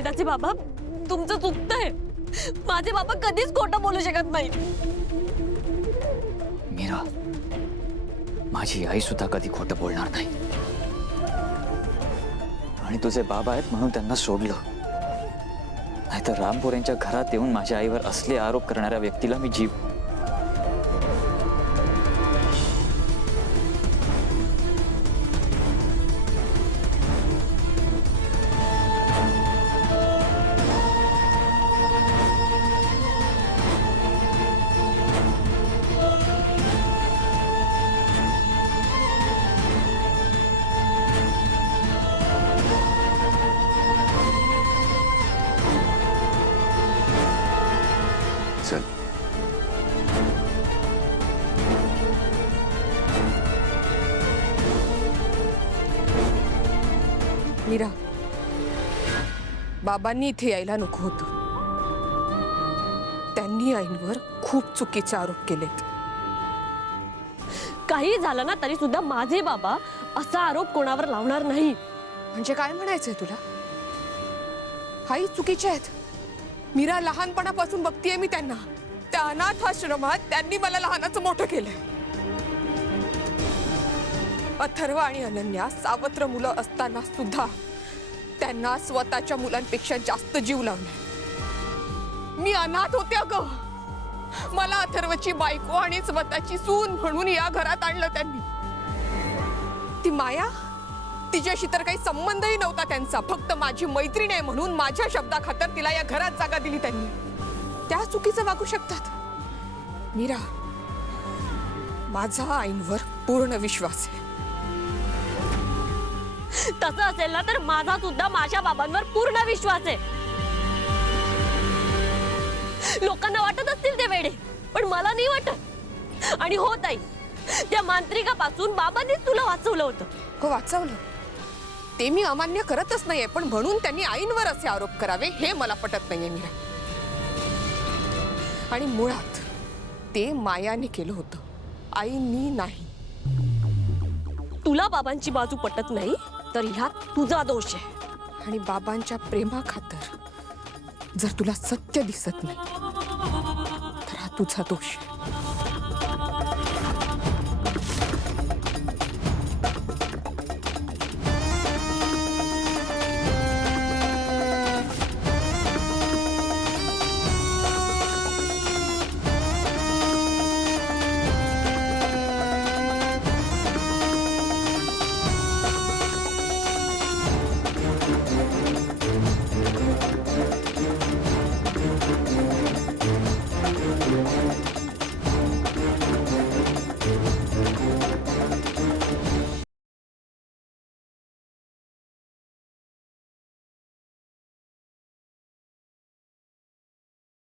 वेदाचे बाबा, तुमचं चुकतंय. माझे बाबा कधीच खोटं बोलू शकत नाही. मीरा, माझी आई सुद्धा कधी खोटं बोलणार नाही. आणि तुझे बाबा आहेत म्हणून त्यांना सोडलं, नाहीतर रामपूर यांच्या घरात येऊन माझ्या आईवर असले आरोप करणाऱ्या व्यक्तीला मी जीव. चल. मीरा, बाबांनी इथे यायला नको होतं. त्यांनी आईंवर खूप चुकीचे आरोप केलेत. काही झालं ना तरी सुद्धा माझे बाबा असा आरोप कोणावर लावणार नाही. म्हणजे काय म्हणायचंय तुला? आई चुकीचे आहेत. मीरा लहानपणापासून बघतीये मी त्यांना. त्या अनाथ आश्रमात त्यांनी मला लहानाचं मोठं केलंय. अथर्व आणि अनन्या सावत्र मुलं असताना सुद्धा त्यांना स्वतःच्या मुलांपेक्षा जास्त जीव लावलाय. मी अनाथ होते अगं. मला अथर्वची बायको आणि स्वतःची सून म्हणून या घरात आणलं त्यांनी. ती माया, तिच्याशी तर काही संबंधही नव्हता त्यांचा. फक्त माझी मैत्रीण आहे म्हणून माझ्या शब्दाखातर तिला या घरात जागा दिली त्यांनी. त्या चुकीचं वागू शकतात. मीरा, माझा आईंवर पूर्ण विश्वास आहे. तसं असेल ना तर माझा सुद्धा माझ्या बाबांवर पूर्ण विश्वास आहे. लोकांना वाटत असतील ते वेडे, पण मला नाही वाटत. आणि हो ताई, त्या मांत्रिकापासून बाबांनीच तुला वाचवलं होतं. हो, वाचवलं. ते मी अमान्य करतच नाहीये, पण म्हणून त्यांनी आईंवर असे आरोप करावे हे मला पटत नाहीये मीरा. आणि मुळात ते मायाने केलं होतं, आईंनी नाही. तुला बाबांची बाजू पटत नाही तर ह्यात तुझा दोष आहे. आणि बाबांच्या प्रेमाखातर जर तुला सत्य दिसत नाही तर हा तुझा दोष आहे.